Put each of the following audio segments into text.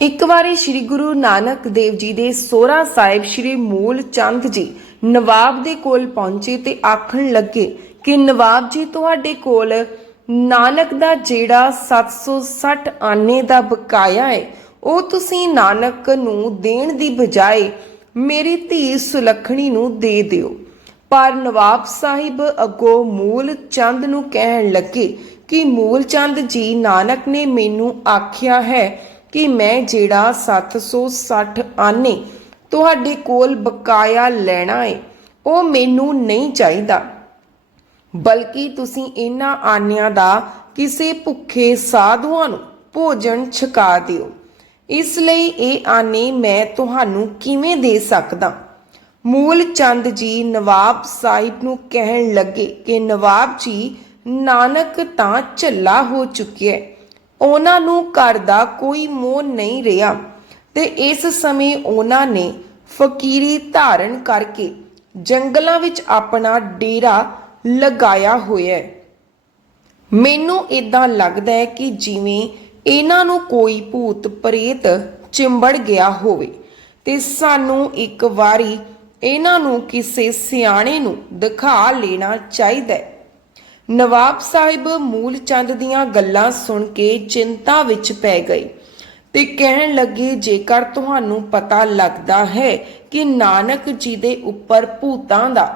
ਇੱਕ ਵਾਰੀ ਸ੍ਰੀ ਗੁਰੂ ਨਾਨਕ ਦੇਵ ਜੀ ਦੇ ਸੋਹਰਾ ਸਾਹਿਬ ਸ੍ਰੀ ਮੂਲ ਚੰਦ ਜੀ ਨਵਾਬ ਦੇ ਕੋਲ ਪਹੁੰਚੇ ਤੇ ਆਖਣ ਲੱਗੇ ਕਿ ਨਵਾਬ ਜੀ, ਤੁਹਾਡੇ ਕੋਲ ਨਾਨਕ ਦਾ ਜਿਹੜਾ 760 ਆਨੇ ਦਾ ਬਕਾਇਆ ਹੈ, ਉਹ ਤੁਸੀਂ ਨਾਨਕ ਨੂੰ ਦੇਣ ਦੀ ਬਜਾਏ ਮੇਰੀ ਧੀ ਸੁਲੱਖਣੀ ਨੂੰ ਦੇ ਦਿਓ। ਪਰ ਨਵਾਬ ਸਾਹਿਬ ਅੱਗੋਂ ਮੂਲ ਚੰਦ ਨੂੰ ਕਹਿਣ ਲੱਗੇ ਕਿ ਮੂਲ ਚੰਦ ਜੀ, ਨਾਨਕ ਨੇ ਮੈਨੂੰ ਆਖਿਆ ਹੈ ਕਿ ਮੈਂ ਜਿਹੜਾ 760 ਆਨੇ ਤੁਹਾਡੇ ਕੋਲ ਬਕਾਇਆ ਲੈਣਾ ਹੈ ਉਹ ਮੈਨੂੰ ਨਹੀਂ ਚਾਹੀਦਾ। ਬਲਕਿ ਤੁਸੀਂ ਇਹਨਾਂ ਆਨਿਆਂ ਦਾ ਕਿਸੇ ਭੁੱਖੇ ਸਾਧੂਆਂ ਨੂੰ ਭੋਜਨ ਛਕਾ ਦਿਓ। ਇਸ ਲਈ ਇਹ ਆਨੇ ਮੈਂ ਤੁਹਾਨੂੰ ਕਿਵੇਂ ਦੇ ਸਕਦਾ? ਮੂਲ ਚੰਦ ਜੀ ਨਵਾਬ ਸਾਹਿਬ ਨੂੰ ਕਹਿਣ ਲੱਗੇ ਕਿ ਨਵਾਬ ਜੀ, ਨਾਨਕ ਤਾਂ ਝੱਲਾ ਹੋ ਚੁੱਕਿਆ ਹੈ। ਉਹਨਾਂ ਨੂੰ ਘਰ ਦਾ ਕੋਈ ਮੋਹ ਨਹੀਂ ਰਿਹਾ ਤੇ ਇਸ ਸਮੇਂ ਉਹਨਾਂ ਨੇ ਫਕੀਰੀ ਧਾਰਨ ਕਰਕੇ ਜੰਗਲਾਂ ਵਿੱਚ ਆਪਣਾ ਡੇਰਾ ਲਗਾਇਆ ਹੋਇਆ ਹੈ। ਮੈਨੂੰ ਇਦਾਂ ਲੱਗਦਾ ਹੈ ਕਿ ਜਿਵੇਂ ਇਹਨਾਂ ਨੂੰ ਕੋਈ ਭੂਤ ਪ੍ਰੇਤ ਚਿੰਬੜ ਗਿਆ ਹੋਵੇ ਤੇ ਸਾਨੂੰ ਇੱਕ ਵਾਰੀ ਇਹਨਾਂ ਨੂੰ ਕਿਸੇ ਸਿਆਣੇ ਨੂੰ ਦਿਖਾ ਲੈਣਾ ਚਾਹੀਦਾ ਹੈ। ਨਵਾਬ ਸਾਹਿਬ ਮੂਲ ਚੰਦ ਦੀਆਂ ਗੱਲਾਂ ਸੁਣ ਕੇ ਚਿੰਤਾ ਵਿੱਚ ਪੈ ਗਏ ਤੇ ਕਹਿਣ ਲੱਗੇ, ਜੇਕਰ ਤੁਹਾਨੂੰ ਪਤਾ ਲੱਗਦਾ ਹੈ ਕਿ ਨਾਨਕ ਜੀ ਦੇ ਉੱਪਰ ਭੂਤਾਂ ਦਾ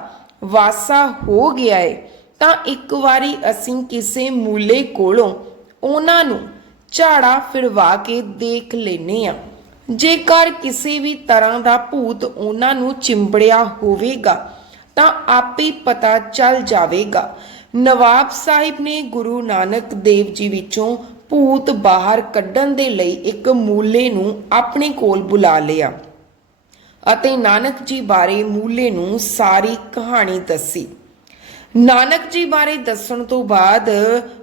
ਵਾਸਾ ਹੋ ਗਿਆ ਹੈ ਤਾਂ ਇੱਕ ਵਾਰੀ ਅਸੀਂ ਕਿਸੇ ਮੂਲੇ ਕੋਲੋਂ ਉਹਨਾਂ ਨੂੰ ਝਾੜਾ ਫਿਰਵਾ ਕੇ ਦੇਖ ਲੈਨੇ ਆ ਜੇਕਰ ਕਿਸੇ ਵੀ ਤਰ੍ਹਾਂ ਦਾ ਭੂਤ ਉਹਨਾਂ ਨੂੰ ਚਿੰਬੜਿਆ ਹੋਵੇਗਾ, ਤਾਂ ਆਪੇ ਪਤਾ ਚੱਲ ਜਾਵੇਗਾ ਨਵਾਬ ਸਾਹਿਬ ਨੇ ਗੁਰੂ ਨਾਨਕ ਦੇਵ ਜੀ ਵਿੱਚੋਂ ਭੂਤ ਬਾਹਰ ਕੱਢਣ ਦੇ ਲਈ ਇੱਕ ਮੂਲੇ ਨੂੰ ਆਪਣੇ ਕੋਲ ਬੁਲਾ ਲਿਆ ਅਤੇ ਨਾਨਕ ਜੀ ਬਾਰੇ ਮੂਲੇ ਨੂੰ ਸਾਰੀ ਕਹਾਣੀ ਦੱਸੀ। ਨਾਨਕ ਜੀ ਬਾਰੇ ਦੱਸਣ ਤੋਂ ਬਾਅਦ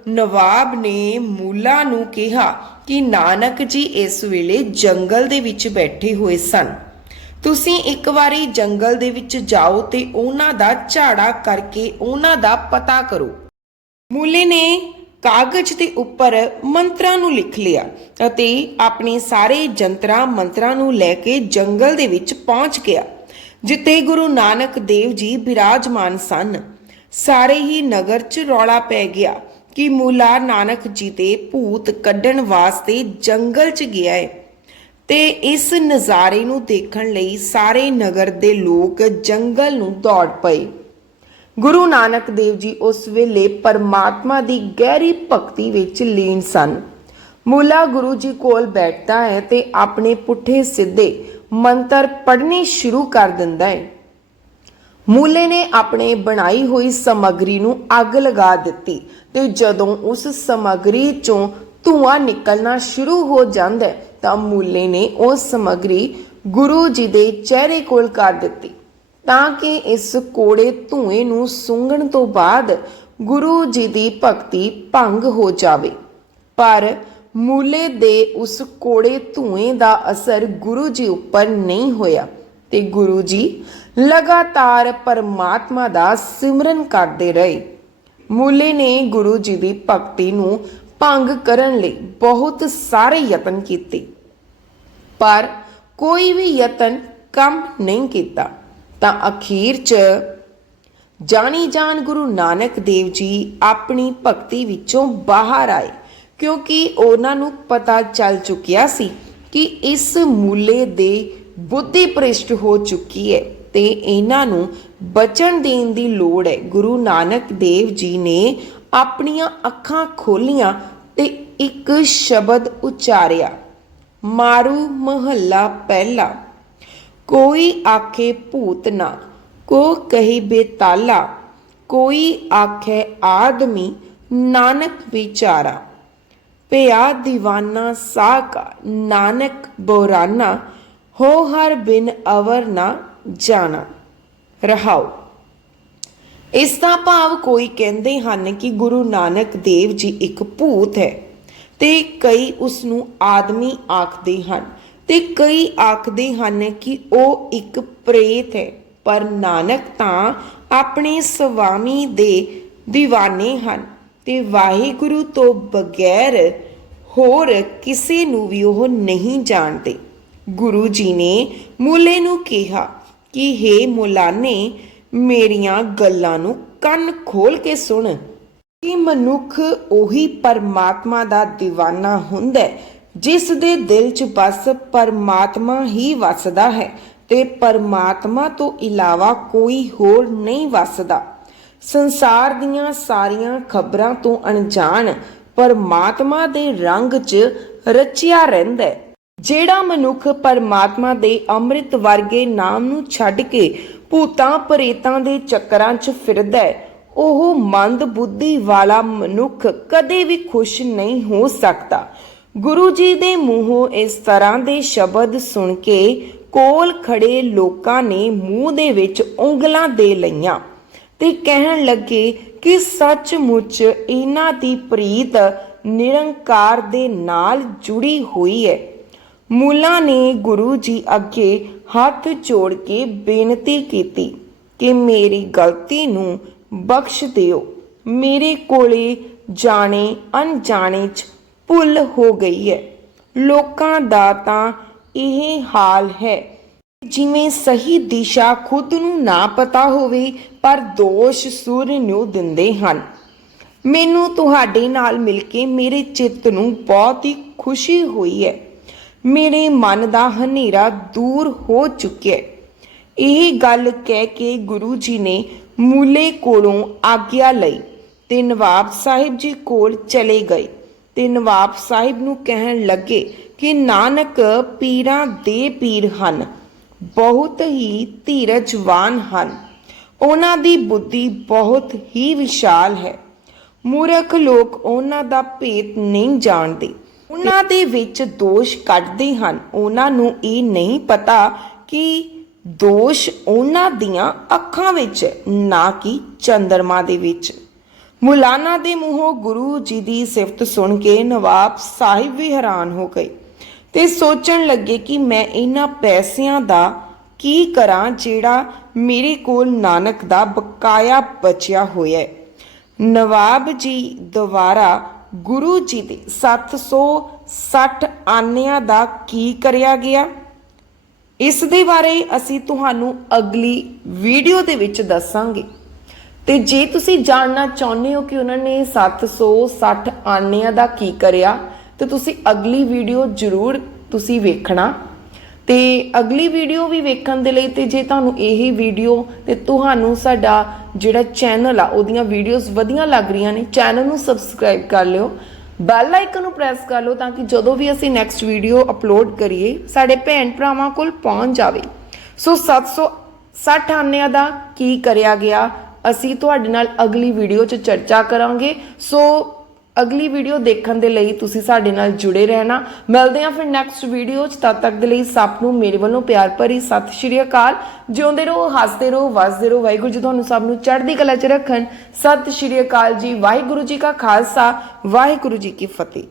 ਨਵਾਬ ਨੇ ਮੂਲਾ ਨੂੰ ਕਿਹਾ ਕਿ ਨਾਨਕ ਜੀ ਇਸ ਵੇਲੇ ਜੰਗਲ ਦੇ ਵਿੱਚ ਬੈਠੇ ਹੋਏ ਸਨ। ਤੁਸੀਂ ਇੱਕ ਵਾਰੀ ਜੰਗਲ ਦੇ ਵਿੱਚ ਜਾਓ ਤੇ ਉਹਨਾਂ ਦਾ ਝਾੜਾ ਕਰਕੇ ਉਹਨਾਂ ਦਾ ਪਤਾ ਕਰੋ। ਮੂਲੇ ਨੇ ਕਾਗਜ਼ ਦੇ ਉੱਪਰ ਮੰਤਰਾਂ ਨੂੰ ਲਿਖ ਲਿਆ ਅਤੇ ਆਪਣੇ ਸਾਰੇ ਜੰਤਰਾਂ ਮੰਤਰਾਂ ਨੂੰ ਲੈ ਕੇ ਜੰਗਲ ਦੇ ਵਿੱਚ ਪਹੁੰਚ ਗਿਆ, ਜਿੱਥੇ ਗੁਰੂ ਨਾਨਕ ਦੇਵ ਜੀ ਬਿਰਾਜਮਾਨ ਸਨ। ਸਾਰੇ ਹੀ ਨਗਰ 'ਚ ਰੌਲਾ ਪੈ ਗਿਆ ਕਿ ਮੂਲਾ ਨਾਨਕ ਜੀ ਦੇ ਭੂਤ ਕੱਢਣ ਵਾਸਤੇ ਜੰਗਲ 'ਚ ਗਿਆ ਹੈ। ਤੇ ਇਸ ਨਜ਼ਾਰੇ ਨੂੰ ਦੇਖਣ ਲਈ ਸਾਰੇ ਨਗਰ ਦੇ ਲੋਕ ਜੰਗਲ ਨੂੰ ਦੌੜ ਪਏ। ਗੁਰੂ ਨਾਨਕ ਦੇਵ ਜੀ ਉਸ ਵੇਲੇ ਪਰਮਾਤਮਾ ਦੀ ਗਹਿਰੀ ਭਗਤੀ ਵਿੱਚ ਲੀਨ ਸਨ। ਮੂਲਾ ਗੁਰੂ ਜੀ ਕੋਲ ਬੈਠਦਾ ਹੈ ਤੇ ਆਪਣੇ ਪੁੱਠੇ ਸਿੱਧੇ ਮੰਤਰ ਪੜ੍ਹਨੇ ਸ਼ੁਰੂ ਕਰ ਦਿੰਦਾ ਹੈ। ਮੂਲੇ ਨੇ ਆਪਣੇ ਬਣਾਈ ਹੋਈ ਸਮੱਗਰੀ ਨੂੰ ਅੱਗ ਲਗਾ ਦਿੱਤੀ ਤੇ ਜਦੋਂ ਉਸ ਸਮੱਗਰੀ ਚੋਂ ਧੂਆਂ ਨਿਕਲਣਾ ਸ਼ੁਰੂ ਹੋ ਜਾਂਦਾ ਹੈ, ਤਾਂ ਮੂਲੇ ਨੇ ਉਹ ਸਮੱਗਰੀ ਗੁਰੂ ਜੀ ਦੇ ਚਿਹਰੇ ਕੋਲ ਕਰ ਦਿੱਤੀ, ਤਾਂ ਕਿ ਇਸ ਕੋੜੇ ਧੂਏ ਨੂੰ ਸੁੰਘਣ ਤੋਂ ਬਾਅਦ ਗੁਰੂ ਜੀ ਦੀ ਭਗਤੀ ਭੰਗ ਹੋ ਜਾਵੇ। ਪਰ ਮੂਲੇ ਦੇ ਉਸ ਕੋੜੇ ਧੂਏ ਦਾ ਅਸਰ ਗੁਰੂ ਜੀ ਉੱਪਰ ਨਹੀਂ ਹੋਇਆ ਤੇ ਗੁਰੂ ਜੀ ਲਗਾਤਾਰ ਪਰਮਾਤਮਾ ਦਾ ਸਿਮਰਨ ਕਰਦੇ ਰਹੇ। ਮੂਲੇ ਨੇ ਗੁਰੂ ਜੀ ਦੀ ਭਗਤੀ ਨੂੰ ਭੰਗ ਕਰਨ ਲਈ ਬਹੁਤ ਸਾਰੇ ਯਤਨ ਕੀਤੇ। ਪਰ ਕੋਈ ਵੀ ਯਤਨ ਕੰਮ ਨਹੀਂ ਕੀਤਾ। ਤਾਂ ਅਖੀਰ 'ਚ ਜਾਣੀ ਜਾਨ ਗੁਰੂ ਨਾਨਕ ਦੇਵ ਜੀ ਆਪਣੀ ਭਗਤੀ ਵਿੱਚੋਂ ਬਾਹਰ ਆਏ। ਕਿਉਂਕਿ ਉਹਨਾਂ ਨੂੰ ਪਤਾ ਚੱਲ ਚੁੱਕਿਆ ਸੀ ਕਿ ਇਸ ਮੂਲੇ ਦੇ ਬੁੱਧੀ ਭ੍ਰਿਸ਼ਟ ਹੋ ਚੁੱਕੀ ਹੈ ਤੇ ਇਹਨਾਂ ਨੂੰ ਬਚਨ ਦੇਣ ਦੀ ਲੋੜ ਹੈ। ਗੁਰੂ ਨਾਨਕ ਦੇਵ ਜੀ ਨੇ ਆਪਣੀਆਂ ਅੱਖਾਂ ਖੋਲੀਆਂ ਤੇ ਇੱਕ ਸ਼ਬਦ ਉਚਾਰਿਆ, ਮਾਰੂ ਮਹੱਲਾ ਪਹਿਲਾ, ਕੋਈ ਆਖੇ ਭੂਤ ਨਾ, ਕੋ ਕਹੀ ਬੇਤਾਲਾ, ਕੋਈ ਆਖੇ ਆਦਮੀ ਨਾਨਕ ਵਿਚਾਰਾ, ਪਿਆ دیਵਾਨਾ ਸਾਕਾ, ਨਾਨਕ ਬੋਰਾਨਾ, ਹੋ ਹਰ ਬਿਨ ਅਵਰ ਨਾ ਜਾਣਾ, ਰਹਾਓ। ਇਸ ਦਾ ਭਾਵ ਕੋਈ ਕਹਿੰਦੇ ਹਨ ਕਿ ਗੁਰੂ ਨਾਨਕ ਦੇਵ ਜੀ ਇੱਕ ਭੂਤ ਹੈ ਤੇ ਕਈ ਉਸ ਨੂੰ ਆਦਮੀ ਆਖਦੇ ਹਨ ਤੇ ਕਈ ਆਖਦੇ ਹਨ ਕਿ ਉਹ ਇੱਕ ਪ੍ਰੇਤ ਹੈ, ਪਰ ਨਾਨਕ ਤਾਂ ਆਪਣੇ ਸੁਆਮੀ ਦੇ دیਵਾਨੇ ਹਨ ਤੇ ਵਾਹਿਗੁਰੂ ਤੋਂ ਬਗੈਰ ਹੋਰ ਕਿਸੇ ਨੂੰ ਵੀ ਉਹ ਨਹੀਂ ਜਾਣਦੇ। ਗੁਰੂ ਜੀ ਨੇ ਮੂਲੇ ਨੂੰ ਕਿਹਾ ਕਿ ਹੇ ਮੁਲਾਨੇ ਮੇਰੀਆਂ ਗੱਲਾਂ ਨੂੰ ਕੰਨ ਖੋਲ ਕੇ ਸੁਣ। ਕਿ ਮਨੁੱਖ ਉਹੀ ਪਰਮਾਤਮਾ ਦਾ دیਵਾਨਾ ਹੁੰਦਾ ਹੈ, ਜਿਸ ਦੇ ਦਿਲ 'ਚ ਬਸ ਪਰਮਾਤਮਾ ਹੀ ਵਸਦਾ ਹੈ ਤੇ ਪਰਮਾਤਮਾ ਤੋਂ ਇਲਾਵਾ ਕੋਈ ਹੋਰ ਨਹੀਂ ਵਸਦਾ। ਸੰਸਾਰ ਦੀਆਂ ਸਾਰੀਆਂ ਖਬਰਾਂ ਤੋਂ ਅਣਜਾਣ ਪਰਮਾਤਮਾ ਦੇ ਰੰਗ 'ਚ ਰਚਿਆ ਰਹਿੰਦਾ ਹੈ। ਜਿਹੜਾ ਮਨੁੱਖ ਪਰਮਾਤਮਾ ਦੇ ਅੰਮ੍ਰਿਤ ਵਰਗੇ ਨਾਮ ਨੂੰ ਛੱਡ ਕੇ ਭੂਤਾਂ ਪ੍ਰੇਤਾਂ ਦੇ ਚੱਕਰਾਂ 'ਚ ਫਿਰਦਾ ਹੈ, ਉਹ ਮੰਦ ਬੁੱਧੀ ਵਾਲਾ ਮਨੁੱਖ ਕਦੇ ਵੀ ਖੁਸ਼ ਨਹੀਂ ਹੋ ਸਕਦਾ। ਗੁਰੂ ਜੀ ਦੇ ਮੂੰਹੋਂ ਇਸ ਤਰ੍ਹਾਂ ਦੇ ਸ਼ਬਦ ਸੁਣ ਕੇ ਕੋਲ ਖੜੇ ਲੋਕਾਂ ਨੇ ਮੂੰਹ ਦੇ ਵਿੱਚ ਉਂਗਲਾਂ ਦੇ ਲਈਆਂ ਤੇ ਕਹਿਣ ਲੱਗੇ ਕਿ ਸੱਚਮੁੱਚ ਇਹਨਾਂ ਦੀ ਪ੍ਰੀਤ ਨਿਰੰਕਾਰ ਦੇ ਨਾਲ ਜੁੜੀ ਹੋਈ ਹੈ। ਮੂਲਾ ਨੇ ਗੁਰੂ ਜੀ ਅੱਗੇ ਹੱਥ ਜੋੜ ਕੇ ਬੇਨਤੀ ਕੀਤੀ ਕਿ ਮੇਰੀ ਗਲਤੀ ਨੂੰ ਬਖਸ਼ ਦਿਓ। ਮੇਰੇ ਕੋਲੇ ਜਾਣੇ ਅਣਜਾਣੇ ਚ ਭੁੱਲ ਹੋ ਗਈ ਹੈ। ਲੋਕਾਂ ਦਾ ਤਾਂ ਇਹ ਹਾਲ ਹੈ ਜਿਵੇਂ ਸਹੀ ਦਿਸ਼ਾ ਖੁਦ ਨੂੰ ਨਾ ਪਤਾ ਹੋਵੇ, ਪਰ ਦੋਸ਼ ਸੂਰਜ ਨੂੰ ਦਿੰਦੇ ਹਨ। ਮੈਨੂੰ ਤੁਹਾਡੇ ਨਾਲ ਮਿਲ ਕੇ ਮੇਰੇ ਚਿੱਤ ਨੂੰ ਬਹੁਤ ਹੀ ਖੁਸ਼ੀ ਹੋਈ ਹੈ। ਮੇਰੇ ਮਨ ਦਾ ਹਨੇਰਾ ਦੂਰ ਹੋ ਚੁੱਕਿਆ ਇਹ ਗੱਲ ਕਹਿ ਕੇ ਗੁਰੂ ਜੀ ਨੇ ਮੂਲੇ ਕੋਲੋਂ ਆਗਿਆ ਲਈ ਤੇ ਨਵਾਬ ਸਾਹਿਬ ਜੀ ਕੋਲ ਚਲੇ ਗਏ ਤੇ ਨਵਾਬ ਸਾਹਿਬ ਨੂੰ ਕਹਿਣ ਲੱਗੇ ਕਿ ਨਾਨਕ ਪੀਰਾਂ ਦੇ ਪੀਰ ਹਨ, ਬਹੁਤ ਹੀ ਧੀਰਜਵਾਨ ਹਨ। ਉਹਨਾਂ ਦੀ ਬੁੱਧੀ ਬਹੁਤ ਹੀ ਵਿਸ਼ਾਲ ਹੈ। ਮੂਰਖ ਲੋਕ ਉਹਨਾਂ ਦਾ ਭੇਤ ਨਹੀਂ ਜਾਣਦੇ। ਉਹਨਾਂ ਦੇ ਵਿੱਚ ਦੋਸ਼ ਕੱਢਦੇ ਹਨ। ਉਹਨਾਂ ਨੂੰ ਇਹ ਨਹੀਂ ਪਤਾ ਕਿ ਦੋਸ਼ ਉਹਨਾਂ ਦੀਆਂ ਅੱਖਾਂ ਵਿੱਚ, ਨਾ ਕਿ ਚੰਦਰਮਾ ਦੇ ਵਿੱਚ। ਮੁਲਾਨਾ ਦੇ ਮੂੰਹੋਂ ਗੁਰੂ ਜੀ ਦੀ ਸਿਫਤ ਸੁਣ ਕੇ ਨਵਾਬ ਸਾਹਿਬ ਵੀ ਹੈਰਾਨ ਹੋ ਗਏ ਤੇ ਸੋਚਣ ਲੱਗੇ ਕਿ ਮੈਂ ਇਹਨਾਂ ਪੈਸਿਆਂ ਦਾ ਕੀ ਕਰਾਂ ਜਿਹੜਾ ਮੇਰੇ ਕੋਲ ਨਾਨਕ ਦਾ ਬਕਾਇਆ ਬਚਿਆ ਹੋਇਆ ਹੈ। ਨਵਾਬ ਜੀ ਦੁਆਰਾ ਗੁਰੂ ਜੀ ਦੇ 760 ਆਨਿਆਂ ਦਾ ਕੀ ਕਰਿਆ ਗਿਆ? ਇਸ ਦੇ ਬਾਰੇ ਅਸੀਂ ਤੁਹਾਨੂੰ ਅਗਲੀ ਵੀਡੀਓ ਦੇ ਵਿੱਚ ਦੱਸਾਂਗੇ। ਤੇ ਜੇ ਤੁਸੀਂ ਜਾਣਨਾ ਚਾਹੁੰਦੇ ਹੋ ਕਿ ਉਹਨਾਂ ਨੇ 760 ਆਨਿਆਂ ਦਾ ਕੀ ਕਰਿਆ, ਤੇ ਤੁਸੀਂ ਅਗਲੀ ਵੀਡੀਓ ਜ਼ਰੂਰ ਤੁਸੀਂ ਵੇਖਣਾ। ਤੇ ਅਗਲੀ ਵੀਡੀਓ ਵੀ ਵੇਖਣ ਦੇ ਲਈ ਤੇ ਜੇ ਤੁਹਾਨੂੰ ਇਹ ਵੀਡੀਓ ਤੇ ਤੁਹਾਨੂੰ ਸਾਡਾ ਜਿਹੜਾ ਚੈਨਲ ਆ, ਉਹਦੀਆਂ ਵੀਡੀਓਜ਼ ਵਧੀਆ ਲੱਗ ਰਹੀਆਂ ਨੇ ਚੈਨਲ ਨੂੰ ਸਬਸਕ੍ਰਾਈਬ ਕਰ ਲਿਓ। ਬੈਲ ਆਈਕਨ ਨੂੰ ਪ੍ਰੈਸ ਕਰ ਲਓ ਤਾਂ ਕਿ ਜਦੋਂ ਵੀ ਅਸੀਂ ਨੈਕਸਟ ਵੀਡੀਓ ਅਪਲੋਡ ਕਰੀਏ, ਸਾਡੇ ਭੈਣ ਭਰਾਵਾਂ ਕੋਲ ਪਹੁੰਚ ਜਾਵੇ। ਸੋ 760 ਆਨਿਆਂ ਦਾ ਕੀ ਕਰਿਆ ਗਿਆ? ਅਸੀਂ ਤੁਹਾਡੇ ਨਾਲ ਅਗਲੀ ਵੀਡੀਓ 'ਚ ਚਰਚਾ ਕਰਾਂਗੇ। ਸੋ ਅਗਲੀ ਵੀਡੀਓ ਦੇਖਣ ਦੇ ਲਈ ਤੁਸੀਂ ਸਾਡੇ ਨਾਲ ਜੁੜੇ ਰਹਿਣਾ। ਮਿਲਦੇ ਹਾਂ ਫਿਰ ਨੈਕਸਟ ਵੀਡੀਓ 'ਚ। ਤਦ ਤੱਕ ਦੇ ਲਈ ਸਭ ਨੂੰ ਮੇਰੇ ਵੱਲੋਂ ਪਿਆਰ ਭਰੀ ਸਤਿ ਸ਼੍ਰੀ ਅਕਾਲ। ਜਿਉਂਦੇ ਰਹੋ, ਹੱਸਦੇ ਰਹੋ, ਵਸਦੇ ਰਹੋ। ਵਾਹਿਗੁਰੂ ਜੀ ਤੁਹਾਨੂੰ ਸਭ ਨੂੰ ਚੜ੍ਹਦੀ ਕਲਾ 'ਚ ਰੱਖਣ। ਸਤਿ ਸ਼੍ਰੀ ਅਕਾਲ ਜੀ। ਵਾਹਿਗੁਰੂ ਜੀ ਕਾ ਖਾਲਸਾ। ਵਾਹਿਗੁਰੂ ਜੀ ਕੀ ਫਤਿਹ।